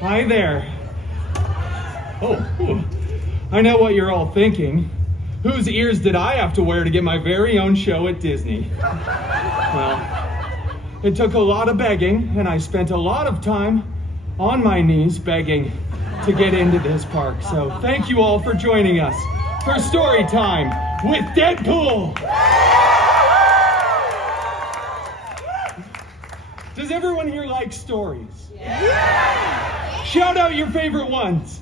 Hi there. Oh, I know what you're all thinking. Whose ears did I have to wear to get my very own show at Disney? Well, it took a lot of begging, and I spent a lot of time on my knees begging to get into this park. So thank you all for joining us for story time with Deadpool. Does everyone here like stories? Yeah. Shout out your favorite ones.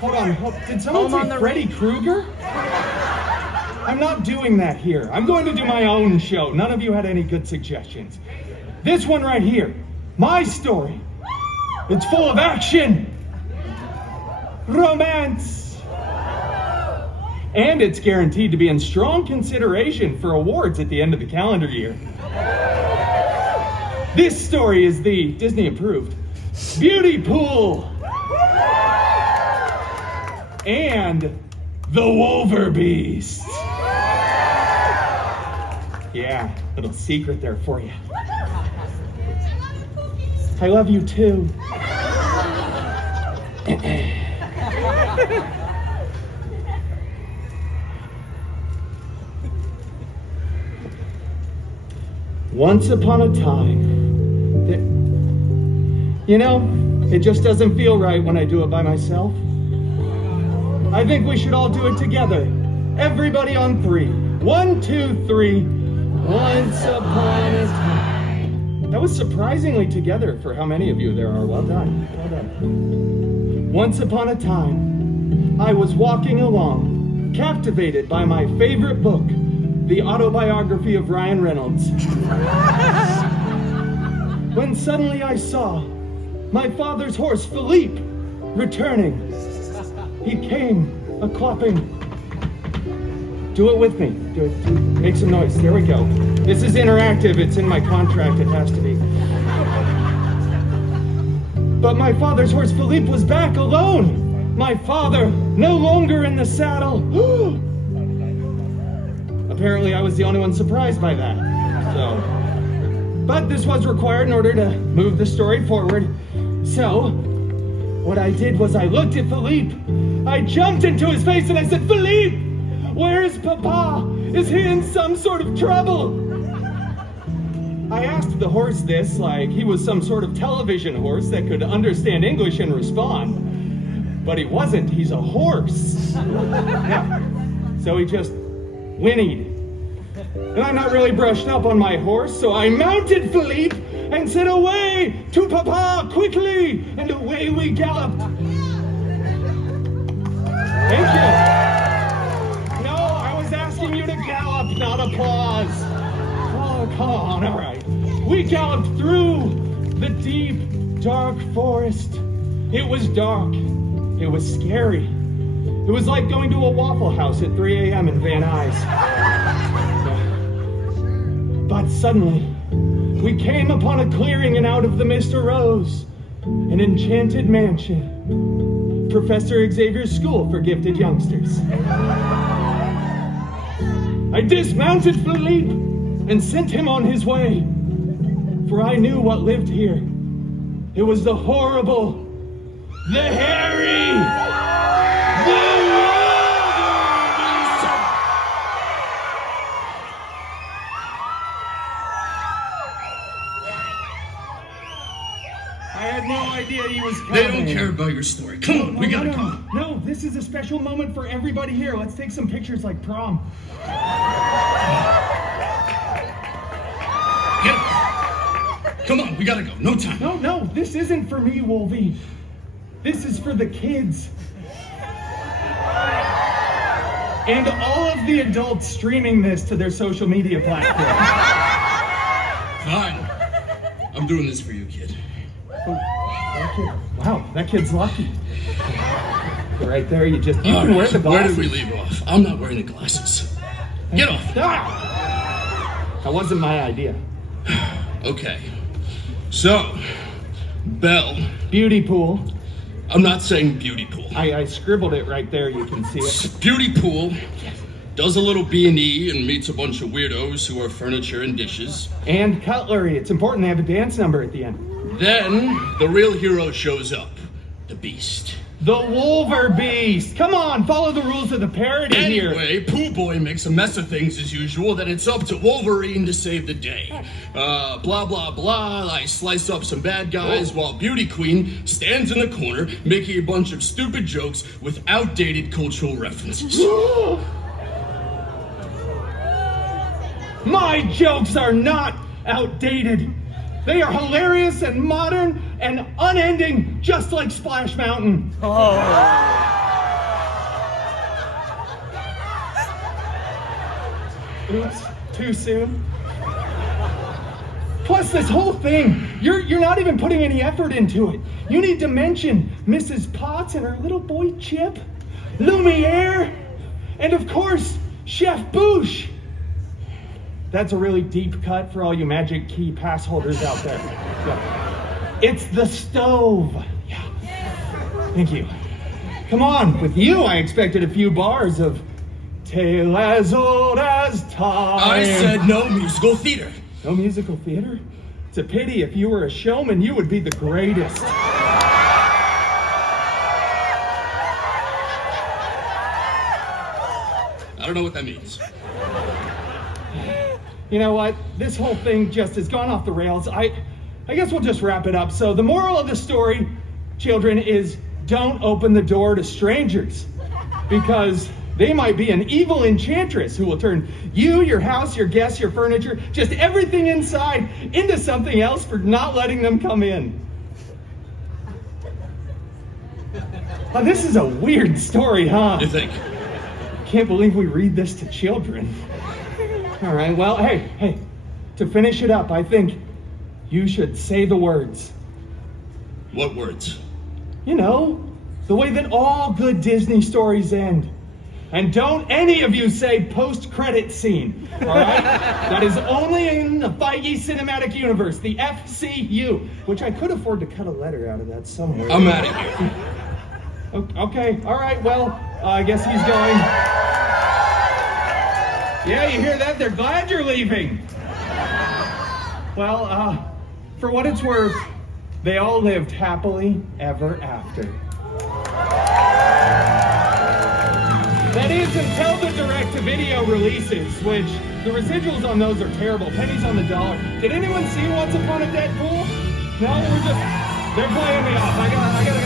Hold on, did someone say Freddy Krueger? I'm not doing that here. I'm going to do my own show. None of you had any good suggestions. This one right here, my story. It's full of action, romance, and it's guaranteed to be in strong consideration for awards at the end of the calendar year. This story is the Disney-approved Beautypool and the Wolverbeast. Yeah, little secret there for you. I love you too. Once upon a time, it just doesn't feel right when I do it by myself. I think we should all do it together. Everybody on 3. 1, 2, 3. Once upon a time. That was surprisingly together for how many of you there are. Well done. Well done. Once upon a time, I was walking along, captivated by my favorite book, the autobiography of Ryan Reynolds. When suddenly I saw my father's horse, Philippe, returning. He came a-clopping. Do it with me. Do it. Make some noise. There we go. This is interactive. It's in my contract. It has to be. But my father's horse, Philippe, was back alone. My father, no longer in the saddle. Apparently, I was the only one surprised by that. But this was required in order to move the story forward. So, what I did was I looked at Philippe. I jumped into his face and I said, "Philippe, where is Papa? Is he in some sort of trouble?" I asked the horse this like he was some sort of television horse that could understand English and respond. But he wasn't. He's a horse. Yeah. So he just whinnied. And I'm not really brushed up on my horse, so I mounted Philippe and said, "Away to Papa, quickly!" And away we galloped. Thank you. No, I was asking you to gallop, not applause. Oh, come on, all right. We galloped through the deep, dark forest. It was dark. It was scary. It was like going to a Waffle House at 3 a.m. in Van Nuys. But suddenly, we came upon a clearing, and out of the mist arose an enchanted mansion. Professor Xavier's School for Gifted Youngsters. I dismounted Philippe and sent him on his way, for I knew what lived here. It was the horrible, the hairy, the I had no idea he was coming. They don't care about your story. Come on, we gotta go. No, this is a special moment for everybody here. Let's take some pictures like prom. Get up. Come on, we gotta go. No time. No, this isn't for me, Wolvie. This is for the kids. And all of the adults streaming this to their social media platforms. Fine. I'm doing this for you, kid. Wow, that kid's lucky. Right there, you can wear the glasses. Where did we leave off? I'm not wearing the glasses. Get off. That wasn't my idea. Okay. So, Belle. Beautypool. I'm not saying Beautypool. I scribbled it right there, you can see it. Beautypool does a little B&E and meets a bunch of weirdos who are furniture and dishes. And cutlery. It's important they have a dance number at the end. Then the real hero shows up, the Beast. The Wolverbeast. Come on, follow the rules of the parody here. Anyway, Pooh Boy makes a mess of things as usual, then it's up to Wolverine to save the day. Blah, blah, blah, I slice up some bad guys while Beauty Queen stands in the corner making a bunch of stupid jokes with outdated cultural references. My jokes are not outdated. They are hilarious and modern and unending, just like Splash Mountain. Oops, too soon. Plus, this whole thing, you're not even putting any effort into it. You need to mention Mrs. Potts and her little boy Chip, Lumiere, and of course, Chef Bouche. That's a really deep cut for all you Magic Key pass holders out there. Yeah. It's the stove. Yeah. Thank you. Come on, with you I expected a few bars of Tale as Old as Time. I said no musical theater. No musical theater? It's a pity. If you were a showman, you would be the greatest. I don't know what that means. You know what? This whole thing just has gone off the rails. I guess we'll just wrap it up. So the moral of the story, children, is don't open the door to strangers, because they might be an evil enchantress who will turn you, your house, your guests, your furniture, just everything inside into something else for not letting them come in. Oh, this is a weird story, huh? You think? Can't believe we read this to children. All right, well, hey, to finish it up, I think you should say the words. What words? You know, the way that all good Disney stories end. And don't any of you say post-credit scene, all right? That is only in the Feige Cinematic Universe, the FCU, which I could afford to cut a letter out of that somewhere. I'm out of here. Okay, all right, well, I guess he's going. Yeah, you hear that? They're glad you're leaving. Well, for what it's worth, they all lived happily ever after. That is, until the direct-to-video releases, which the residuals on those are terrible, pennies on the dollar. Did anyone see Once Upon a Deadpool? No, they're playing me off. I gotta